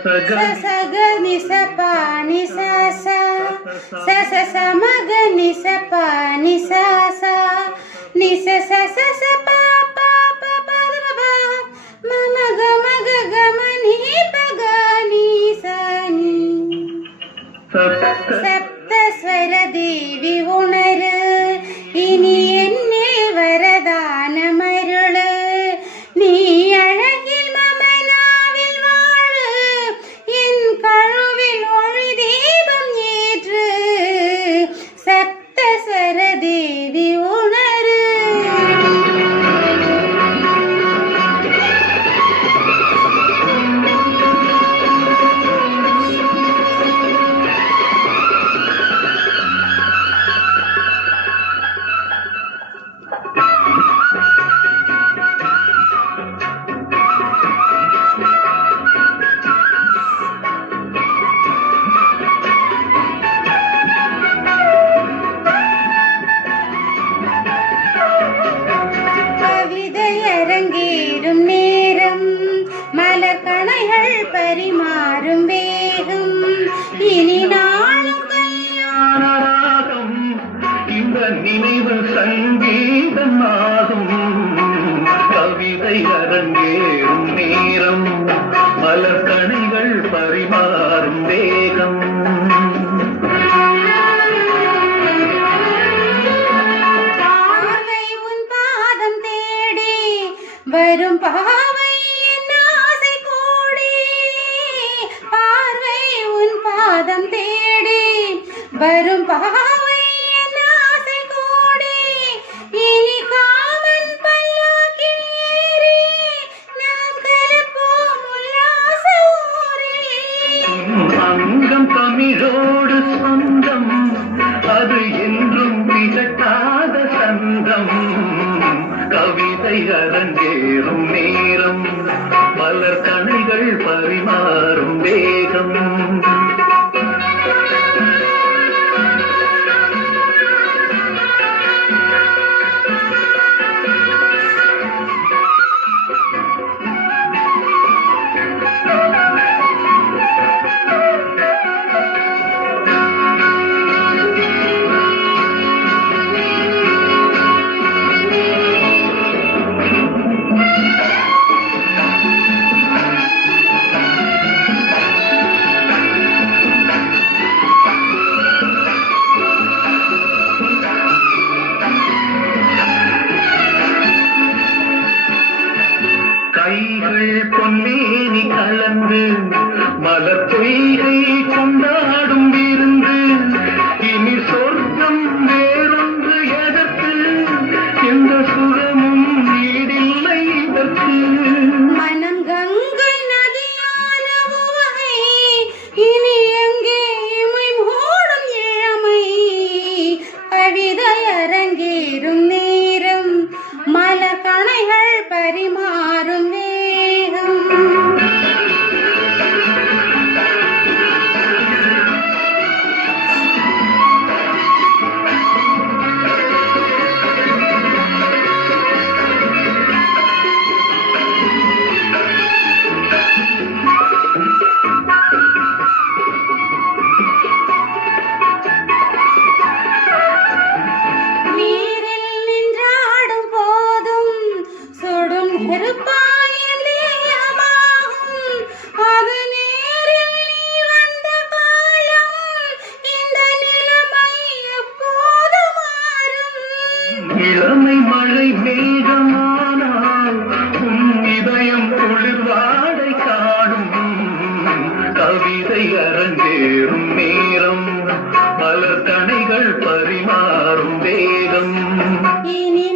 சசக நிசபா நிசசா சச மக நிசபா நிசசா நிசச சச பா பா பா பா மம கம கம நீ பக நீ சனி சப்தஸ்வர தேவி உணரு இனி என்னே வரதானமருளு நீ அழகில் மமனாவில் வாழு என் கழுவில் ஒளி தீபம் ஏற்று சப்தஸ்வர தேவி உணரு. அரங்கேறும் நேரம் மலர்கணைகள் பரிமாறும் வேகம் இனி நாளும் கல்யாணராகம் இந்த நினைவு சங்கீதமாகும் கவிதை அரங்கேறும் நேரம் மலர்கணைகள் பரிமாறும் வேகம் வரும் பாவை என் ஆசை கூடி பார்வை உன் பாதம் தேடி வரும் பாவை என் ஆசை கூடி இனி காமன் பல்லாக்கில் ஏறி நாம் கலப்போம் உல்லாச ஊரே. அங்கம் தமிழோடு சொந்தம் அது என்றும் திகட்டாத சந்தம் கவிதை அரங்கேறும் நேரம் மலர் கணைகள் பரிமாறும் வேகம் கைகள் பொன்னேனி கலந்து மலர் பொய்கை கொண்டாடும் விருந்து இனி சொர்க்கம் வேறொன்று எதற்கு எந்த சுகமும் நீடில்லை இதற்கு மனம் கங்கை நதியான உவகை இனி எங்கே இமை மூடும் இளமை கவிதை அரங்கேறும் நேரம் மலர்கணைகள் பரிமாறும் வேகம். நீரில் நின்றாடும் போதும் சுடும் நெருப்பாயின் தேகமாகும் அது நேரில் நீ வந்த காலம் இந்த நிலைமை எப்போது மாறும். இளமை மழை மேகமானால் உன் இதயம் குளிர்வாடை காணும் கவிதை அரங்கேறும் நேரம் மலர் கணைகள் பரிமாறும் வேகம் இனி